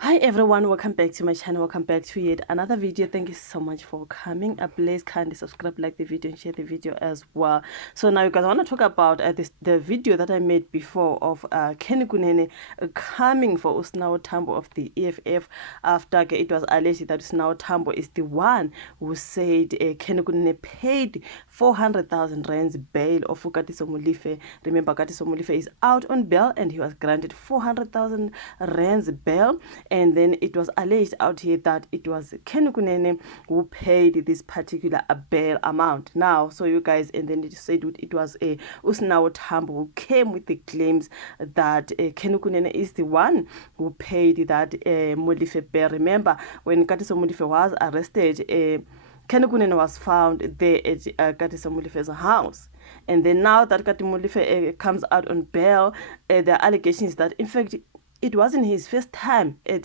Hi everyone, welcome back to my channel. Welcome back to yet another video. Thank you so much for coming. Please kindly subscribe, like the video, and share the video as well. So now you guys, I want to talk about the video that I made before of Kenny Kunene coming for Sinawo Thambo of the EFF after it was alleged that Sinawo Thambo is the one who said Kenny Kunene paid 400,000 rands bail of Katiso Molefe. Remember, Katiso Molefe is out on bail and he was granted 400,000 rands bail. And then it was alleged out here that it was Kenny Kunene who paid this particular bail amount. Now, so you guys, and then it said it was a Sinawo Thambo who came with the claims that Kenny Kunene is the one who paid that Molefe bail. Remember, when Katiso Molefe was arrested, Kenny Kunene was found there at Katiso Molefe's house. And then now that Katiso Molefe comes out on bail, the allegation is that, in fact, it wasn't his first time at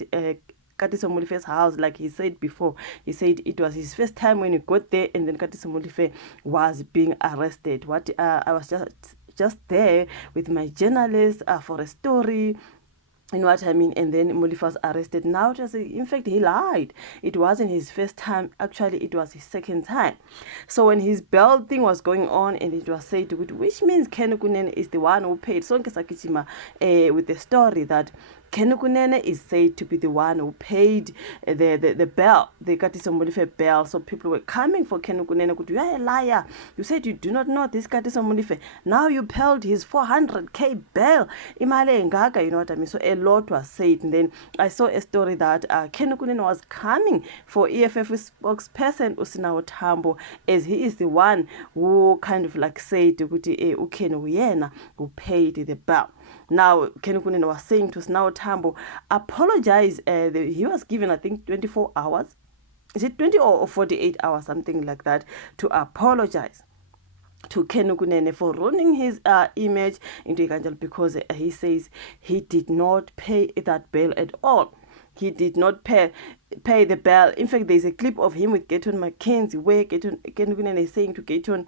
Katiso Molefe's house, like he said before. He said it was his first time when he got there, and then Katiso Molefe was being arrested. I was just there with my journalist for a story. You know what I mean? And then Molefe was arrested. Now, in fact, he lied. It wasn't his first time. Actually, it was his second time. So when his bail thing was going on, and it was said, which means Kenny Kunene is the one who paid. So with the story that Kenny Kunene is said to be the one who paid the bail, the Katiso Molefe bail. So people were coming for Kenny Kunene. You are a liar. You said you do not know this Katiso Molefe. Now you paid his 400k bail. Imale ngaga, you know what I mean? So a lot was said. And then I saw a story that Kenny Kunene was coming for EFF spokesperson Sinawo Thambo, as he is the one who kind of like said Ukeni who paid the bail. Now, Kenny Kunene was saying to Sinawo Thambo, apologize. He was given, I think, 24 hours. Is it 20 or 48 hours, something like that, to apologize to Kenny Kunene for ruining his image into Ikanjalo, because he says he did not pay that bail at all. He did not pay the bail. In fact, there's a clip of him with Kenny Mackenzie where Kenny Kunene is saying to Kenny,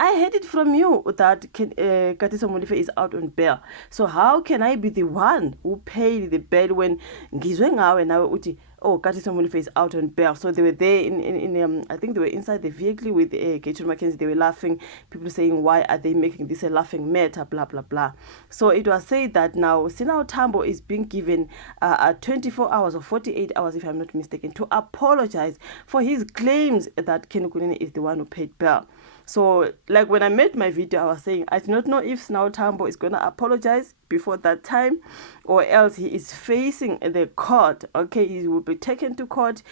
I heard it from you that Katiso Molefe is out on bail. So how can I be the one who paid the bail when ngizwe ngawe nawe uthi, oh, Katiso Molefe is out on bail? So they were there in I think they were inside the vehicle with Kenny Mackenzie. They were laughing. People saying, why are they making this a laughing matter? Blah blah blah. So it was said that now Sinawo Thambo is being given 24 hours or 48 hours, if I'm not mistaken, to apologize for his claims that Kenny Kunene is the one who paid bail. So, like when I made my video, I was saying I do not know if Sinawo Thambo is going to apologize before that time, or else he is facing the court. Okay, he will be taken to court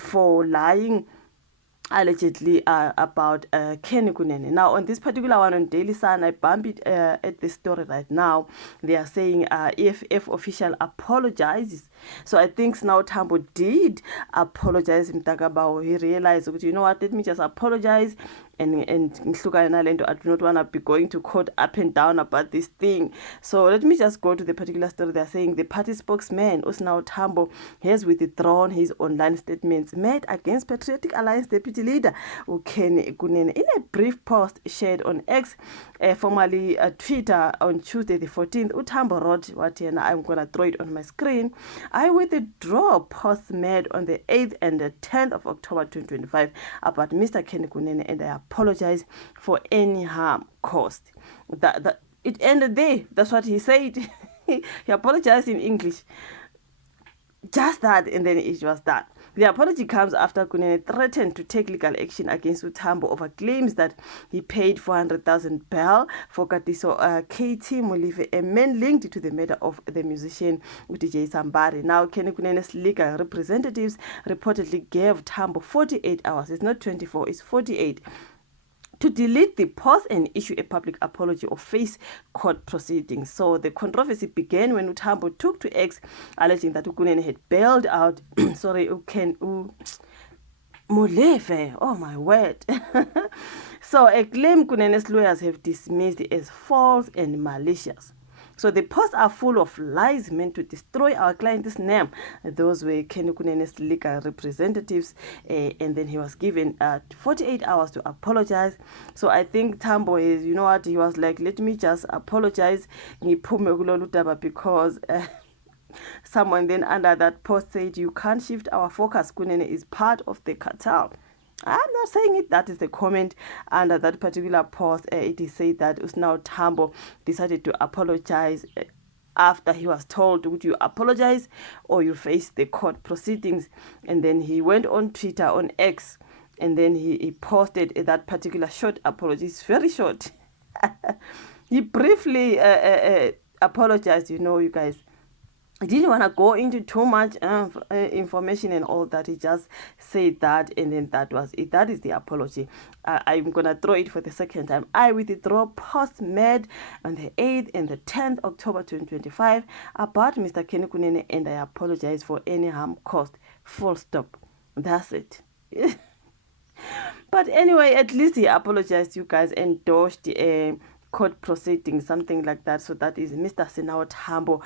for lying allegedly about Kenny Kunene. Now, on this particular one on Daily Sun, I bumped it at the story right now. They are saying EFF official apologizes. So I think Sinawo Thambo did apologize. He realized, you know what, let me just apologize. And I do not want to be going to court up and down about this thing. So let me just go to the particular story. They're saying the party spokesman, Sinawo Thambo, has withdrawn his online statements made against Patriotic Alliance Deputy Leader Kenny Kunene. In a brief post shared on X, formerly Twitter, on Tuesday the 14th, Thambo wrote, I'm going to throw it on my screen. I withdraw posts made on the 8th and the 10th of October 2025 about Mr. Kenny Kunene, and I apologize for any harm caused. That it ended there. That's what he said. He apologized in English. Just that, and then it was that. The apology comes after Kunene threatened to take legal action against Thambo over claims that he paid 400,000 bail for Katiso KT Molefe, a man linked to the murder of the musician DJ Sambari. Now, Kenny Kunene's legal representatives reportedly gave Thambo 48 hours. It's not 24, it's 48. To delete the post and issue a public apology or face court proceedings. So the controversy began when Thambo took to X, alleging that Kunene had bailed out, Molefe, oh my word. So a claim Kunene's lawyers have dismissed as false and malicious. So the posts are full of lies meant to destroy our client's name. Those were Kenny Kunene's legal representatives, and then he was given 48 hours to apologize. So I think Tambo is, you know what, he was like, let me just apologize because Someone then under that post said, "You can't shift our focus. Kunene is part of the cartel." I'm not saying it. That is the comment under that particular post. It is said that Sinawo Thambo decided to apologize after he was told, "Would you apologize or you face the court proceedings?" And then he went on Twitter, on X, and then he posted that particular short apology. It's very short. He briefly apologized, you guys. I didn't want to go into too much information and all that. He just said that, and then that was it. That is the apology. I'm going to throw it for the second time. I withdraw post made on the 8th and the 10th October 2025 about Mr. Kenny Kunene, and I apologize for any harm caused. Full stop. That's it. But anyway, at least he apologized, you guys, and dodged court proceedings, something like that. So that is Mr. Sinawo Thambo,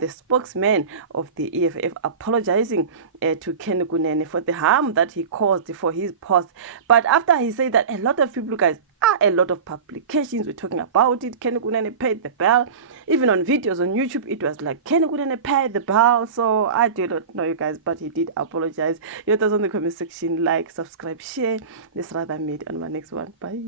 the spokesman of the EFF, apologizing to Kenny Kunene for the harm that he caused for his post. But after he said that, a lot of people, guys, a lot of publications were talking about it. Kenny Kunene paid the bill. Even on videos on YouTube, it was like, Kenny Kunene paid the bill. So I do not know, you guys, but he did apologize. Your thoughts on the comment section. Like, subscribe, share. Let's rather meet on my next one. Bye.